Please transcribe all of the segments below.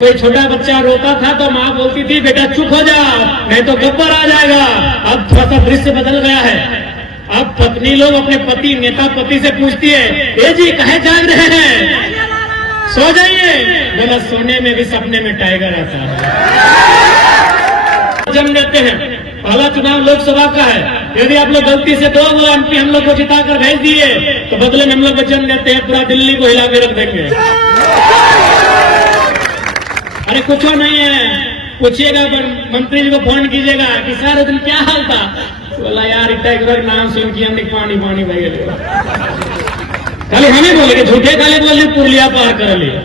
कोई छोटा बच्चा रोता था तो माँ बोलती थी बेटा चुप हो जा नहीं तो गब्बर आ जाएगा। अब थोड़ा सा दृश्य बदल गया है। अब पत्नी लोग अपने पति नेता पति से पूछती है ए जी कहे जाग रहे हैं, सो जाइए। बोला सोने में भी सपने में टाइगर आता है। जन्म देते हैं। पहला चुनाव लोकसभा का है। यदि आप लोग गलती से 2 MP हम लोग को जिताकर भेज दिए तो बदले में हम लोग वचन देते हैं पूरा दिल्ली को हिला के रख देंगे। अरे कुछ नहीं है, पूछिएगा मंत्री जी को फोन कीजिएगा कि सर दिन क्या हाल था। बोला यार टाइगर नाम सुन के हमने पानी पानी बह गए। खाली हमें बोले कि झूठे खाली बोले पुरलिया पार कर लिया,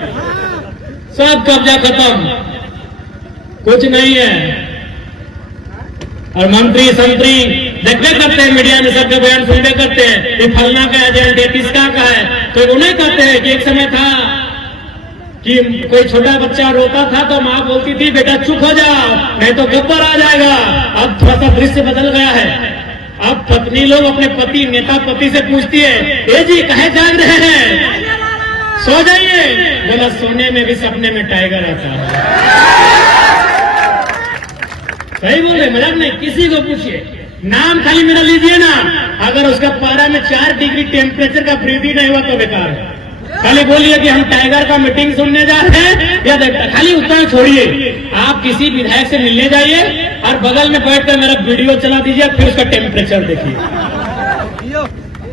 सब कब्जा खत्म, कुछ नहीं है। और मंत्री संतरी देखते करते हैं मीडिया में सबके बयान सुनते करते हैं ये फलना का एजेंट है किसका का है। तो उन्हें कहते हैं कि एक समय था कि कोई छोटा बच्चा रोता था तो माँ बोलती थी बेटा चुप हो जा नहीं तो गब्बर आ जाएगा। अब थोड़ा सा दृश्य बदल गया है। अब पत्नी लोग अपने पति नेता पति से पूछती है ए जी कहे जाग रहे हैं, सो जाइए। बोला सोने में भी सपने में टाइगर आता है। सही बोल रहे, मजाक नहीं। किसी को पूछिए, नाम खाली मेरा लीजिए ना, अगर उसका पारा में 4 डिग्री टेम्परेचर का वृद्धि नहीं हुआ तो बेकार है। खाली बोलिए कि हम टाइगर का मीटिंग सुनने जा रहे हैं या खाली उतना छोड़िए। आप किसी विधायक से मिलने जाइए और बगल में बैठकर मेरा वीडियो चला दीजिए, फिर उसका टेम्परेचर देखिए,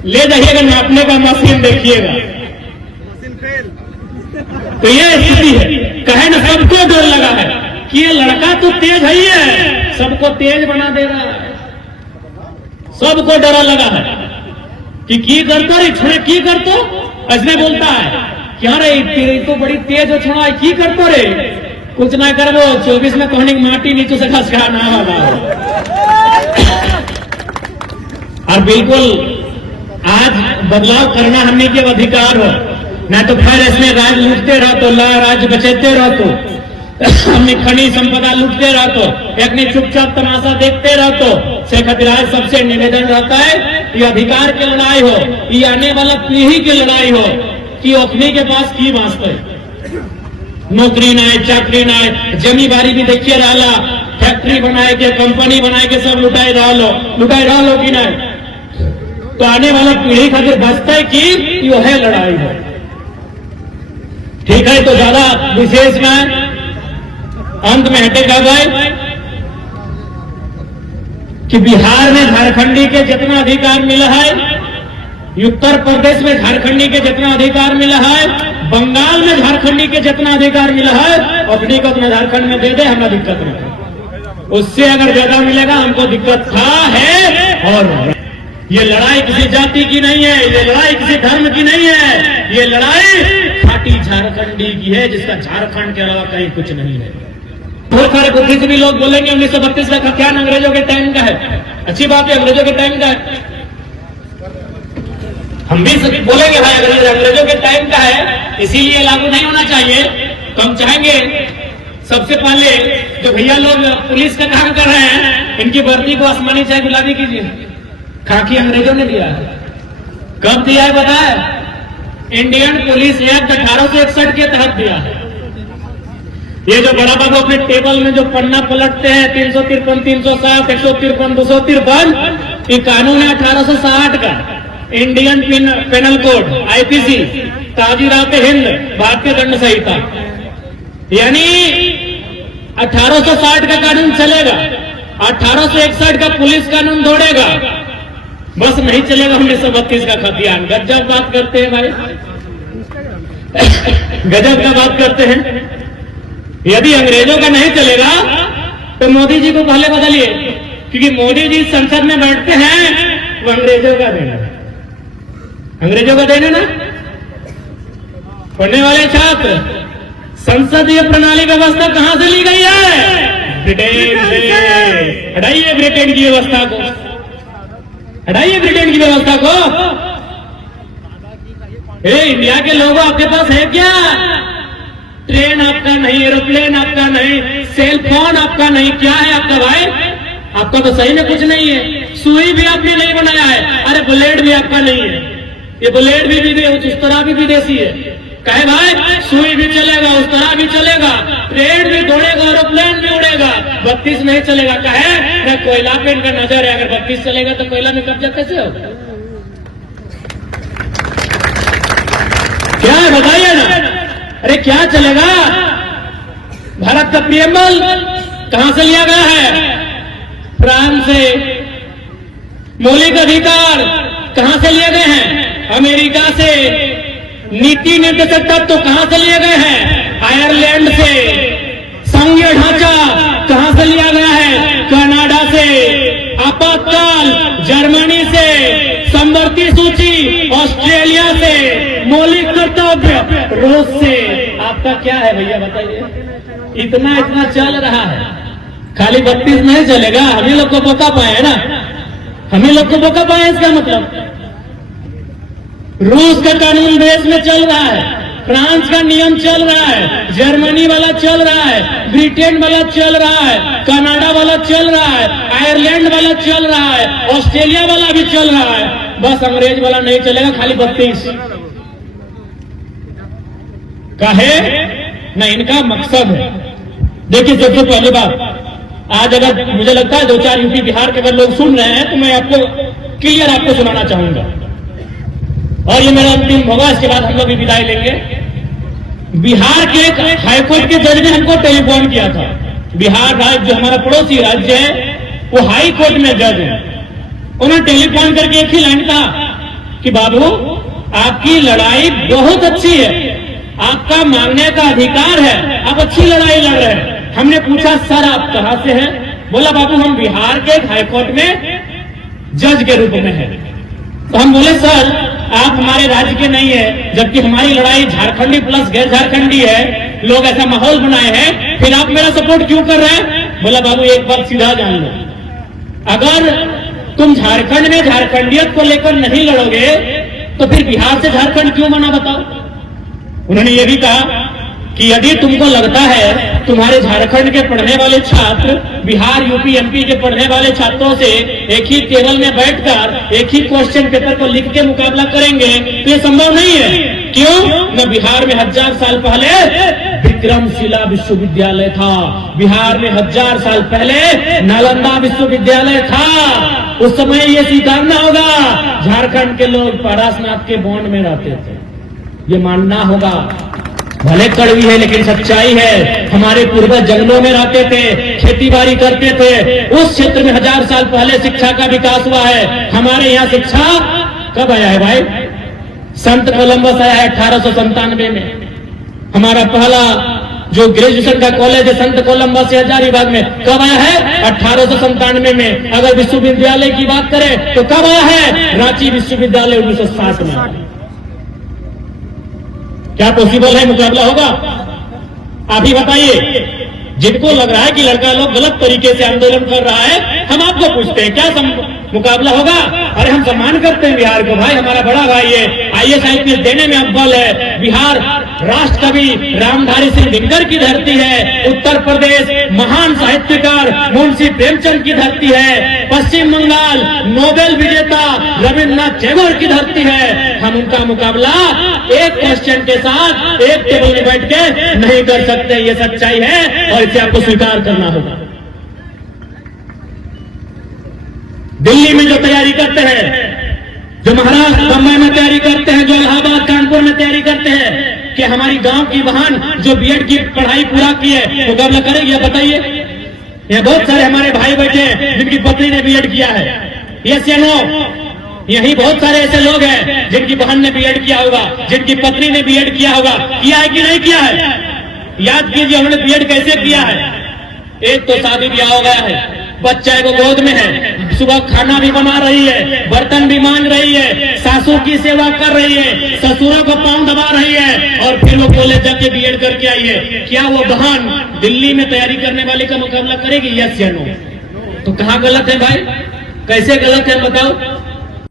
ले जाइएगा नापने का मशीन देखिएगा। तो ये स्थिति है। कहे ना सबको डर लगा है कि ये लड़का तो तेज है, सबको तेज बना दे रहा है। सबको डरा लगा है कि की करतो रे छोड़े की करतो। असने बोलता है क्या रे तेरे तो बड़ी तेज हो छोड़ा की करतो रे, कुछ ना करबो 24 में कहनी माटी नीचे से खसका ना वाला। और बिल्कुल आज बदलाव करना हमने के अधिकार हो, ना तो फिर इसमें राज लूटते रहो तो राज बचेते रहो तो हमने खनी संपदा लूटते रहो तो एक ने चुपचाप तमाशा देखते रहो तो। से खातिर आज सबसे निवेदन रहता है ये अधिकार की लड़ाई हो, ये आने वाला पीढ़ी की लड़ाई हो कि अपने के पास की वास्ते नौकरी ना है चाकरी ना है, जमी बारी भी देखिए रहा, फैक्ट्री बनाए के कंपनी बनाए के सब लुटाई रहा लो कि नहीं। तो आने वाला पीढ़ी खातिर बचता है कि यो है लड़ाई हो। ठीक है, तो ज्यादा विशेष में अंत में हटेगा भाई कि बिहार में झारखंडी के जितना अधिकार मिला है, उत्तर प्रदेश में झारखंडी के जितना अधिकार मिला है, बंगाल में झारखंडी के जितना अधिकार मिला है, अपनी को अपना झारखंड में दे दे, हमें दिक्कत नहीं। उससे अगर ज्यादा मिलेगा हमको दिक्कत था है। और ये लड़ाई किसी जाति की नहीं है, ये लड़ाई किसी धर्म की नहीं है, ये लड़ाई खाटी झारखंडी की है जिसका झारखंड के अलावा कहीं कुछ नहीं है। बहुत सारे बुद्धिजीवी लोग बोलेंगे 1932 का खतियान अंग्रेजों के टाइम का है। अच्छी बात है, अंग्रेजों के टाइम का है, हम भी सभी बोलेंगे भाई अंग्रेजों के टाइम का है इसीलिए लागू नहीं होना चाहिए। तो हम चाहेंगे सबसे पहले जो भैया लोग पुलिस का काम कर रहे हैं इनकी वर्दी को आसमानी चाहे गुलाबी कीजिए। खाकी अंग्रेजों ने दिया है, कब दिया है बताए? इंडियन पुलिस एक्ट 1861 के तहत दिया है। ये जो बड़ा बाबू अपने टेबल में जो पन्ना पलटते हैं 353, 307, 153, 253, ये कानून है 1860 का, Indian penal code IPC, Tazirat Hind, Bharatiya Dand संहिता। यानी 1860 का कानून चलेगा, 1861 का पुलिस कानून दौड़ेगा, बस नहीं चलेगा 1932 का खतियान। गजब बात करते हैं भाई, गजब का बात करते हैं। यदि अंग्रेजों का नहीं चलेगा तो मोदी जी को पहले बदलिए, क्योंकि मोदी जी संसद में बैठते हैं वो अंग्रेजों का देना, अंग्रेजों का देना ना। पढ़ने वाले छात्र, संसदीय प्रणाली व्यवस्था कहां से ली गई है? ब्रिटेन से। हटाइए ब्रिटेन की व्यवस्था को, हटाइए ब्रिटेन की व्यवस्था को। इंडिया के लोगों आपके पास है क्या? ट्रेन आपका नहीं, एरोप्लेन आपका नहीं, सेल फोन आपका नहीं, क्या है आपका भाई? आपका तो सही में कुछ नहीं है। सुई भी आपने नहीं बनाया है, अरे बुलेट भी आपका नहीं है। ये बुलेट भी उस तरह भी विदेशी है। कहे भाई सुई भी चलेगा, उस तरह भी चलेगा, ट्रेन भी दौड़ेगा, एरोप्लेन भी उड़ेगा, 32 नहीं चलेगा। कहे न कोयला पे इनका नजर है, अगर 32 चलेगा तो कोयला में कब्जा कैसे होगा? क्या है बताइए ना। अरे क्या चलेगा? भारत का प्रियम्बल कहां से लिया गया है? फ्रांस से। मौलिक अधिकार कहां से लिए गए हैं? अमेरिका से। नीति निर्देशक तत्व तो कहां से लिए गए हैं? आयरलैंड से। संघीय ढांचा कहां से लिया गया है? कनाडा से। आपातकाल जर्मनी से। समवर्ती सूची ऑस्ट्रेलिया से। मौलिक कर्तव्य रूस से। आपका क्या है भैया बताइए? इतना इतना चल रहा है, खाली 32 नहीं चलेगा। हम ही लोग को मौका पाए है ना, हम ही लोग को मौका पाए। इसका मतलब रूस का कानून देश में चल रहा है, फ्रांस का नियम चल रहा है, जर्मनी वाला चल रहा है, ब्रिटेन वाला चल रहा है, कनाडा वाला चल रहा है, आयरलैंड वाला चल रहा है, ऑस्ट्रेलिया वाला भी चल रहा है। बस अंग्रेज वाला नहीं चलेगा, खाली 32 काहे न इनका मकसद है। देखिए सबसे पहली बात, आज अगर मुझे लगता है 2-4 यूपी बिहार के अगर लोग सुन रहे हैं तो मैं आपको क्लियर आपको सुनाना चाहूंगा, और ये मेरा अंतिम होगा, इसके बाद हम लोग भी विदाई लेंगे। बिहार के एक हाईकोर्ट के जज ने हमको टेलीफोन किया था। बिहार राज्य जो हमारा पड़ोसी राज्य है, वो हाई कोर्ट में जज है। उन्होंने टेलीफोन करके एक ही लाइन कहा कि बाबू आपकी लड़ाई बहुत अच्छी है, आपका मांगने का अधिकार है, आप अच्छी लड़ाई लड़ रहे हैं। हमने पूछा सर आप कहां से हैं? बोला बाबू हम बिहार के हाईकोर्ट में जज के रूप में हैं। तो हम बोले सर आप हमारे राज्य के नहीं है, जबकि हमारी लड़ाई झारखंडी प्लस गैर झारखंडी है, लोग ऐसा माहौल बनाए हैं, फिर आप मेरा सपोर्ट क्यों कर रहे हैं? बोला बाबू एक बात सीधा जान लो, अगर तुम झारखंड में झारखंडियत को लेकर नहीं लड़ोगे तो फिर बिहार से झारखंड क्यों बना बताओ। उन्होंने ये भी कहा कि यदि तुमको लगता है तुम्हारे झारखंड के पढ़ने वाले छात्र बिहार यूपी एमपी के पढ़ने वाले छात्रों से एक ही टेबल में बैठकर एक ही क्वेश्चन पेपर को लिख के मुकाबला करेंगे तो ये संभव नहीं है। क्यों? न बिहार में 1000 साल पहले विक्रमशिला विश्वविद्यालय था, बिहार में 1000 साल पहले नालंदा विश्वविद्यालय था। उस समय ये स्वीकारना होगा, झारखंड के लोग पारसनाथ के बॉन्ड में रहते थे, ये मानना होगा। भले कड़वी है लेकिन सच्चाई है। हमारे पूर्वज जंगलों में रहते थे, खेती बाड़ी करते थे, उस क्षेत्र में 1000 साल पहले शिक्षा का विकास हुआ है। हमारे यहाँ शिक्षा कब आया है भाई? संत कोलंबस आया है 1897 में। हमारा पहला जो ग्रेजुएशन का कॉलेज है संत कोलंबस से हजारीबाग में, कब आया है? 1897 में। अगर विश्वविद्यालय की बात करें तो कब आया है? रांची विश्वविद्यालय 1960 में। क्या पॉसिबल है मुकाबला होगा? आप ही बताइए। जिनको लग रहा है कि लड़का लोग गलत तरीके से आंदोलन कर रहा है, हम आपको पूछते हैं क्या मुकाबला होगा? अरे हम सम्मान करते हैं बिहार को, भाई हमारा बड़ा भाई है, IAS IPS देने में अव्वल है। बिहार राष्ट्र कवि रामधारी सिंह दिनकर की धरती है। उत्तर प्रदेश महान साहित्यकार मुंशी प्रेमचंद की धरती है। पश्चिम बंगाल नोबेल विजेता रविन्द्रनाथ टैगोर की धरती है। हम उनका मुकाबला एक क्वेश्चन के साथ एक टेबल में बैठ के नहीं कर सकते, ये सच्चाई है और इसे आपको स्वीकार करना होगा। दिल्ली में जो तैयारी करते हैं, जो महाराष्ट्र बम्बई में तैयारी करते हैं, जो इलाहाबाद कानपुर में तैयारी करते हैं, कि हमारी गांव की बहन जो बीएड की पढ़ाई पूरा की है मुकाबला करेगी? बताइए। यहाँ बहुत सारे हमारे भाई बैठे हैं जिनकी पत्नी ने बीएड किया है, यस या नो? यही बहुत सारे ऐसे लोग हैं जिनकी बहन ने बीएड किया होगा, जिनकी पत्नी ने बीएड किया होगा। किया है कि नहीं किया है? याद कीजिए उन्होंने बीएड कैसे किया है। एक तो शादी ब्याह हो गया है, बच्चा को गोद में है, सुबह खाना भी बना रही है, बर्तन भी मांज रही है, सासू की सेवा कर रही है, ससुरों को पांव दबा रही है, और फिर वो कॉलेज जाके बीएड करके आई है। क्या वो बहन दिल्ली में तैयारी करने वाले का मुकाबला करेगी? यस या नो? तो कहाँ गलत है भाई? कैसे गलत है बताओ?